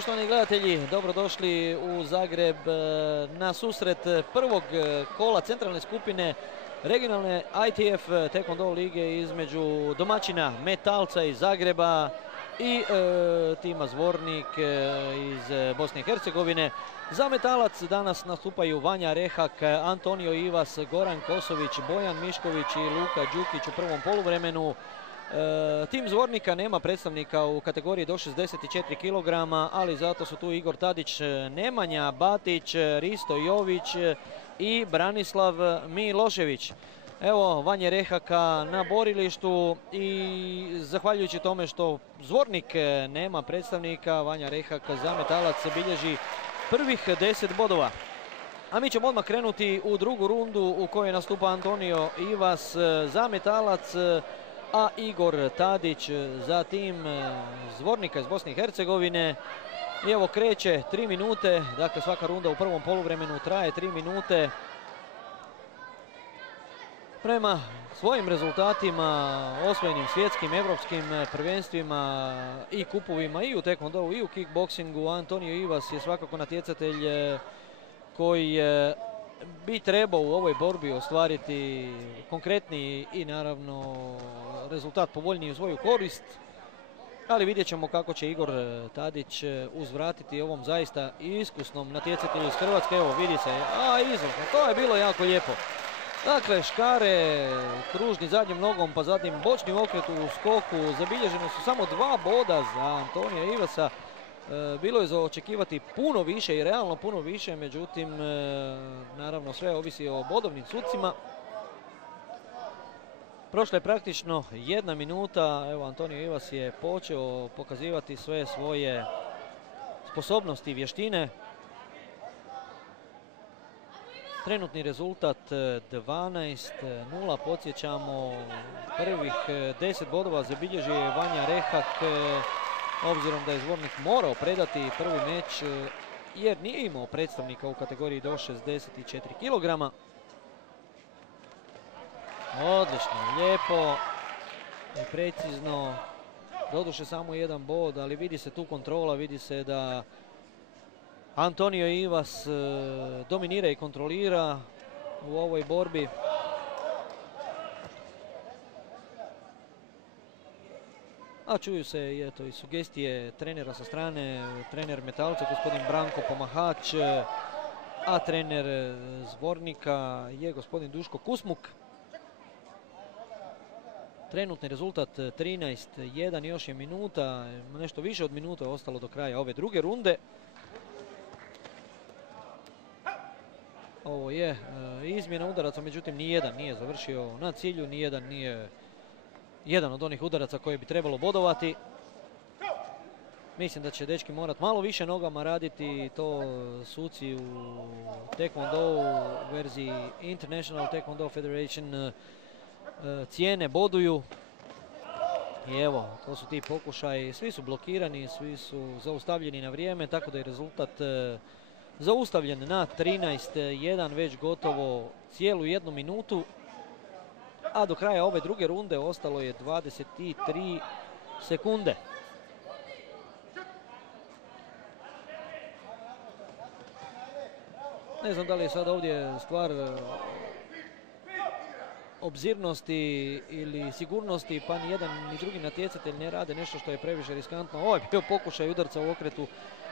poštovani gledatelji, dobrodošli u Zagreb na susret prvog kola centralne skupine regionalne ITF Taekwondo lige između domaćina Metalca iz Zagreba i tima Zvornik iz Bosne i Hercegovine. Za Metalac danas nastupaju Vanja Rehak, Antonio Ivas, Goran Kosović, Bojan Mišković i Luka Đukić u prvom poluvremenu. Tim Zvornika nema predstavnika u kategoriji do 64 kg, ali zato su tu Igor Tadić, Nemanja Batić, Risto Jović i Branislav Milošević. Evo Vanje Rehaka na borilištu i zahvaljujući tome što Zvornik nema predstavnika, Vanja Rehak za Metalac bilježi prvih 10 bodova. A mi ćemo odmah krenuti u drugu rundu u kojoj nastupa Antonio Ivas za Metalac, a Igor Tadić za tim Zvornika iz Bosne i Hercegovine. I evo kreće 3 minute, dakle svaka runda u prvom poluvremenu traje 3 minute. Prema svojim rezultatima, osvojenim svjetskim, evropskim prvenstvima i kupovima i u taekwondou i u kickboksingu, Antonio Ivas je svakako natjecatelj koji bi trebao u ovoj borbi ostvariti konkretni i naravno rezultat povoljniji u svoju korist. Ali vidjet ćemo kako će Igor Tadić uzvratiti ovom zaista iskusnom natjecatelju iz Hrvatske. Evo vidi se, izvrsno, to je bilo jako lijepo. Dakle, škare, kružni zadnjim nogom pa zatim bočni okret u skoku. Zabilježeno su samo 2 boda za Antonija Ivasa. Bilo je za očekivati puno više i realno puno više, međutim, naravno sve ovisi o bodovnim sucima. Prošla je praktično 1 minuta, evo Antonio Ivas je počeo pokazivati sve svoje sposobnosti i vještine. Trenutni rezultat 12-0, podsjećamo, prvih 10 bodova zabilježio je Vanja Rehak, obzirom da je Zvornik morao predati prvi meč jer nije imao predstavnika u kategoriji do 64 kg. Odlično, lijepo i precizno, doduše samo 1 bod, ali vidi se tu kontrola, vidi se da Antonio Ivas dominira i kontrolira u ovoj borbi. A čuju se i eto i sugestije trenera sa strane, trener Metalca gospodin Branko Pomahać, a trener Zvornika je gospodin Duško Kusmuk. Trenutni rezultat 13-1, još je minuta, nešto više od minute ostalo do kraja ove druge runde. Ovo je izmjena udaraca, međutim nijedan nije završio na cilju, nijedan nije jedan od onih udaraca koje bi trebalo bodovati. Mislim da će dečki morat malo više nogama raditi, to suci u Taekwondo verziji International Taekwondo Federation cijene, boduju. I evo, to su ti pokušaji, svi su blokirani, svi su zaustavljeni na vrijeme, tako da je rezultat zaustavljen na 13-1 već gotovo cijelu 1 minutu. A do kraja ove druge runde ostalo je 23 sekunde. Ne znam da li je sad ovdje stvar obzirnosti ili sigurnosti, pa ni jedan ni drugi natjecatelj ne rade nešto što je previše riskantno. Ovo je bio pokušaj udarca u okretu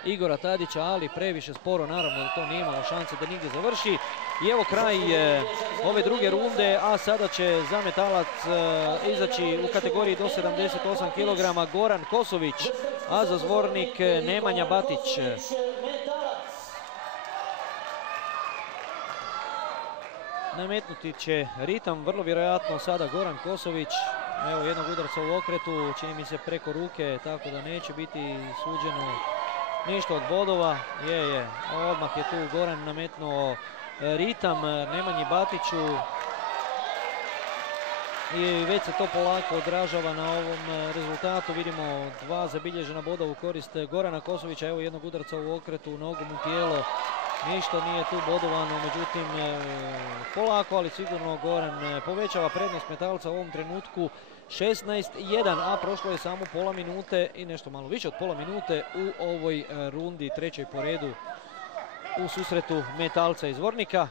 Igora Tadića, ali previše sporo, naravno da to nije imalo šanse da nigdje završi. I evo kraj ove druge runde, a sada će za Metalac izaći u kategoriji do 78 kg Goran Kosović, a za Zvornik Nemanja Batić. Nametnuti će ritam, vrlo vjerojatno sada Goran Kosović. Evo jednog udarca u okretu, čini mi se preko ruke, tako da neće biti suđeno ništa od bodova. Odmah je tu Goran nametnuo ritam Nemanji Batiću. I već se to polako odražava na ovom rezultatu. Vidimo 2 zabilježena boda u korist Gorana Kosovića. Evo jednog udarca u okretu, nogom u tijelo. Ništa nije tu bodovano, međutim polako, ali sigurno Goran povećava prednost Metalca u ovom trenutku 16-1, a prošlo je samo pola minute i nešto malo više od pola minute u ovoj rundi, trećoj po redu u susretu Metalca i Zvornika.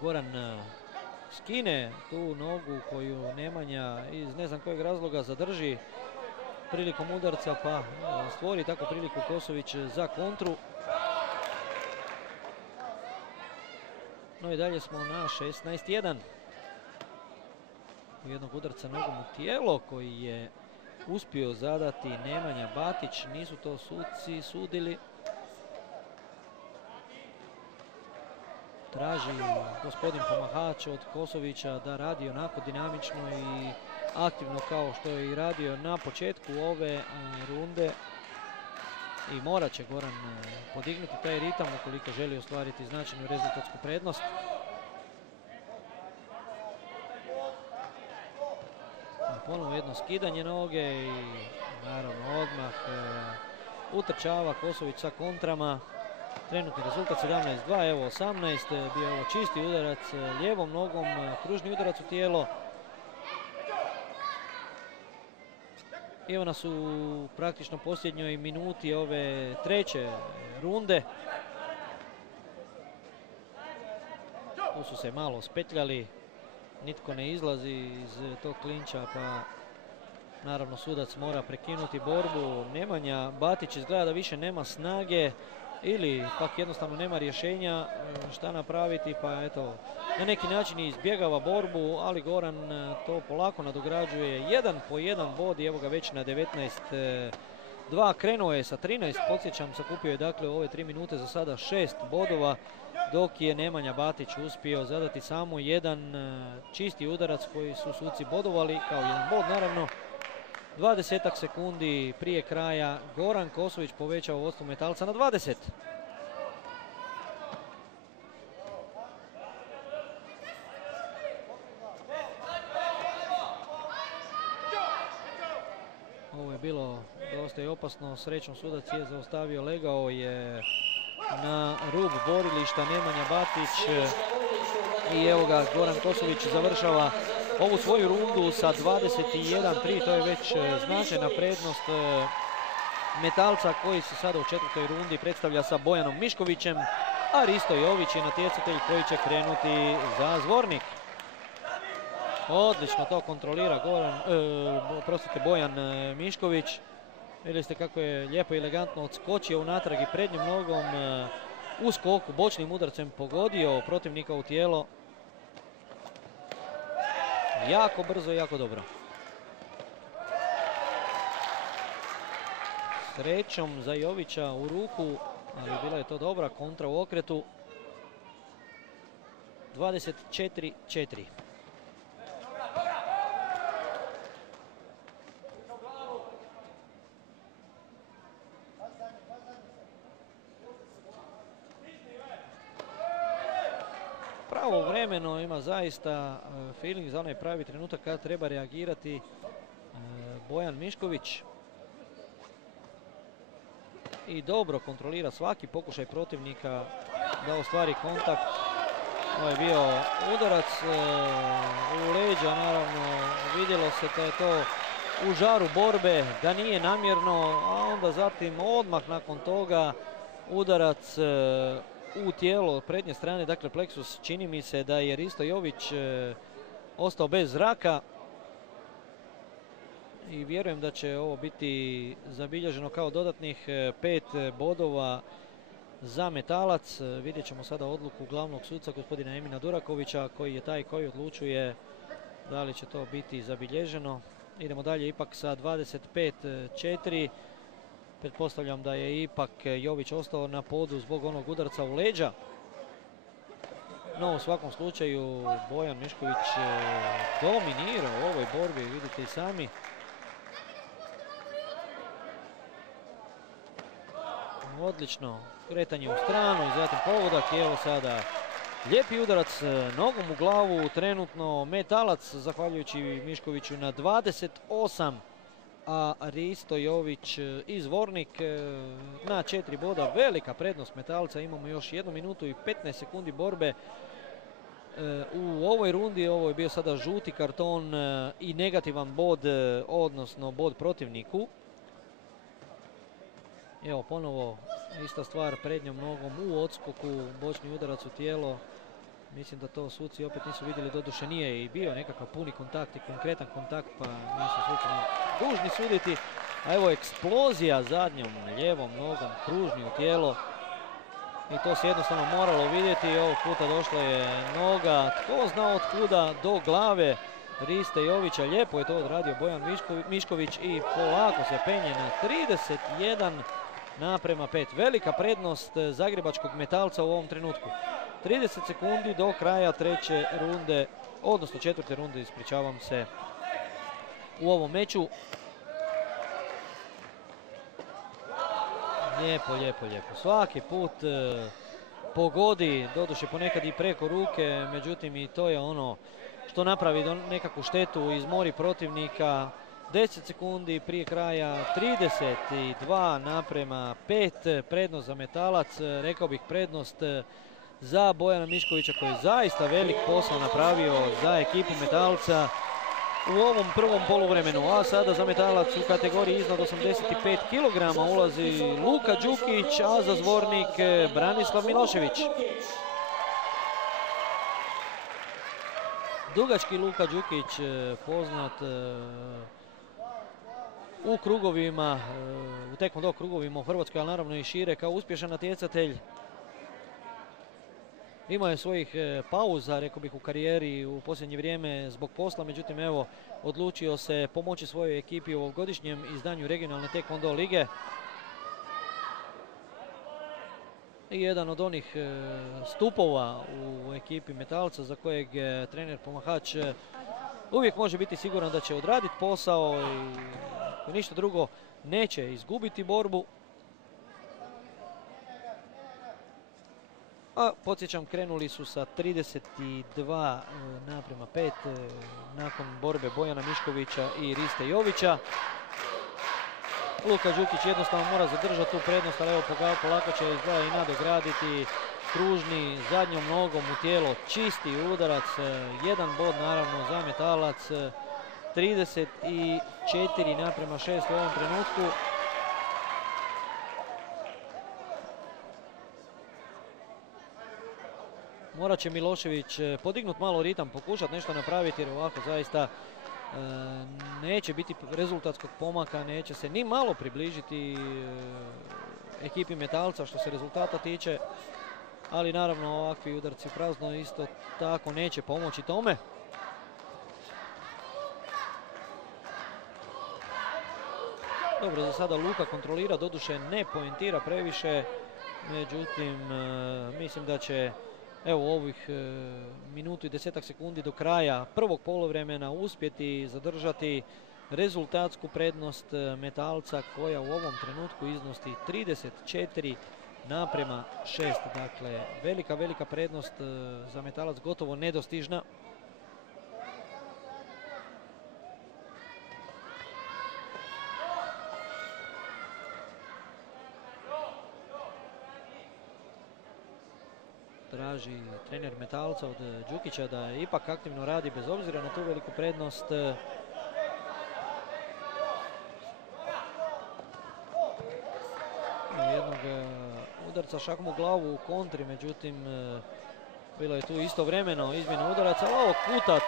Goran skine tu nogu koju Nemanja iz ne znam kojeg razloga zadrži prilikom udarca, pa stvori tako priliku Kosović za kontru. No i dalje smo na 16-1. Jednog udarca nogom u tijelo koji je uspio zadati Nemanja Batić. Nisu to suci sudili. Traži gospodin pomahač od Kosovića da radi onako dinamično i aktivno kao što je i radio na početku ove runde. I morat će Goran podignuti taj ritam ukoliko želi ostvariti značajnu rezultatsku prednost. Ponovno jedno skidanje noge i naravno odmah utrčava Kosović sa kontrama. Trenutni rezultat 17-2, evo 18, bio je ovo čisti udarac lijevom nogom, kružni udarac u tijelo. I evo nas u praktično posljednjoj minuti ove treće runde. Tu su se malo spetljali, nitko ne izlazi iz tog klinča, pa naravno sudac mora prekinuti borbu. Nemanja Batić izgleda da više nema snage ili pak jednostavno nema rješenja šta napraviti, pa eto, na neki način izbjegava borbu, ali Goran to polako nadograđuje. 1 po 1 bod i evo ga već na 19-2. Krenuo je sa 13, podsjećam, sakupio je dakle u ove 3 minute za sada 6 bodova, dok je Nemanja Batić uspio zadati samo jedan čisti udarac koji su suci bodovali kao jedan bod naravno. 20 sekundi prije kraja Goran Kosović povećao vodstvo Metalca na 20. Ovo je bilo dosta i opasno, srećom sudac je zaustavio, legao je na rub borilišta Nemanja Batić i evo ga Goran Kosović završava ovu svoju rundu sa 21-3, to je već značajna prednost Metalca koji se sada u četvrtoj rundi predstavlja sa Bojanom Miškovićem, a Risto Jović je natjecatelj koji će krenuti za Zvornik. Odlično to kontrolira Bojan Mišković. Vidjeli ste kako je lijepo i elegantno odskočio unatrag i prednjom nogom u skoku bočnim udarcem pogodio protivnika u tijelo. Jako brzo i jako dobro. Srećom za Jovića u ruku, ali bila je to dobra kontra u okretu. 24-4. Pravovremeno ima zaista feeling za onaj pravi trenutak kada treba reagirati Bojan Mišković. I dobro kontrolira svaki pokušaj protivnika da ostvari kontakt. Ovo je bio udarac u leđa, naravno vidjelo se da je to u žaru borbe, da nije namjerno, a onda zatim odmah nakon toga udarac u tijelo prednje strane, dakle pleksus. Čini mi se da je Risto Jović ostao bez zraka i vjerujem da će ovo biti zabilježeno kao dodatnih 5 bodova za Metalac. Vidjet ćemo sada odluku glavnog suca gospodina Emina Durakovića koji je taj koji odlučuje da li će to biti zabilježeno. Idemo dalje ipak sa 25-4. Pretpostavljam da je ipak Jović ostao na podu zbog onog udarca u leđa. No u svakom slučaju Bojan Mišković dominira u ovoj borbi, vidite i sami. Odlično kretanje u stranu i zatim pogodak i evo sada lijepi udarac nogom u glavu. Trenutno Metalac zahvaljujući Miškoviću na 28. a Risto Jović i Zvornik na 4 boda. Velika prednost Metalca, imamo još 1 minutu i 15 sekundi borbe u ovoj rundi. Ovo je bio sada žuti karton i negativan bod, odnosno bod protivniku. Evo ponovo ista stvar, prednjom nogom u odskoku, bočni udarac u tijelo. Mislim da to suci opet nisu vidjeli, doduše nije i bio nekakav puni kontakt i konkretan kontakt, pa nisu suci dužni suditi. A evo eksplozija zadnjom lijevom nogom, kružni u tijelo. I to se jednostavno moralo vidjeti. Ovog puta došla je noga, tko zna od kuda, do glave Riste Jovića. Lijepo je to odradio Bojan Mišković i polako se penje na 31:5. Velika prednost zagrebačkog Metalca u ovom trenutku. 30 sekundi do kraja treće runde, odnosno četvrte runde, ispričavam se, u ovom meču. Lijepo, lijepo, lijepo. Svaki put pogodi, doduše ponekad i preko ruke, međutim i to je ono što napravi nekakvu štetu, izmori protivnika. 10 sekundi prije kraja, 32:5, prednost za Metalac, rekao bih prednost za Bojana Miškovića koji je zaista velik posao napravio za ekipu Metalca u ovom prvom poluvremenu. A sada za Metalac u kategoriji iznad 85 kg ulazi Luka Đukić, a za Zvornik Branislav Milošević. Dugački Luka Đukić, poznat u krugovima, u taekwondo krugovima u Hrvatskoj, ali naravno i šire, kao uspješan natjecatelj. Imao je svojih pauza, rekao bih, u karijeri u posljednje vrijeme zbog posla, međutim evo odlučio se pomoći svojoj ekipi u ovogodišnjem izdanju regionalne taekwondo lige. I jedan od onih stupova u ekipi Metalca za kojeg trener Pomahač uvijek može biti siguran da će odraditi posao i ako ništa drugo neće izgubiti borbu. A podsjećam, krenuli su sa 32:5 nakon borbe Bojana Miškovića i Riste Jovića. Luka Đukić jednostavno mora zadržati tu prednost, ali evo polako će izgleda i nadograditi. Kružni zadnjom nogom u tijelo, čisti udarac, jedan bod naravno za Metalac. 34:6 u ovom trenutku. Morat će Milošević podignuti malo ritam, pokušati nešto napraviti, jer ovako zaista neće biti rezultatskog pomaka, neće se ni malo približiti ekipi Metalca što se rezultata tiče, ali naravno ovakvi udarci prazno isto tako neće pomoći tome. Dobro, za sada Luka kontrolira, doduše ne poentira previše, međutim mislim da će evo u ovih minutu i 10 sekundi do kraja prvog poluvremena uspjeti zadržati rezultatsku prednost Metalca koja u ovom trenutku iznosi 34:6. Dakle, velika prednost za Metalac, gotovo nedostižna. Traži trener Metalca od Đukića da ipak aktivno radi bez obzira na tu veliku prednost. Jednog udarca šakom u glavu u kontri, međutim bilo je tu istovremeno izmjena udaraca, ali ovog puta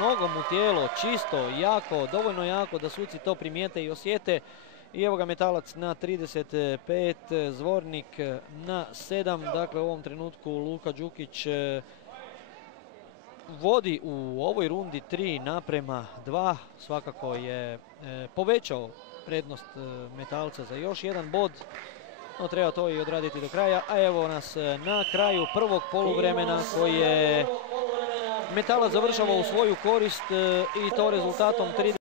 nogom u tijelo, čisto, jako, dovoljno jako da suci to primijete i osjete. I evo ga Metalac na 35, Zvornik na 7. Dakle, u ovom trenutku Luka Đukić vodi u ovoj rundi 3:2. Svakako je povećao prednost Metalca za još jedan bod. No, treba to i odraditi do kraja. A evo nas na kraju prvog poluvremena koji je Metalac završava u svoju korist i to rezultatom 30.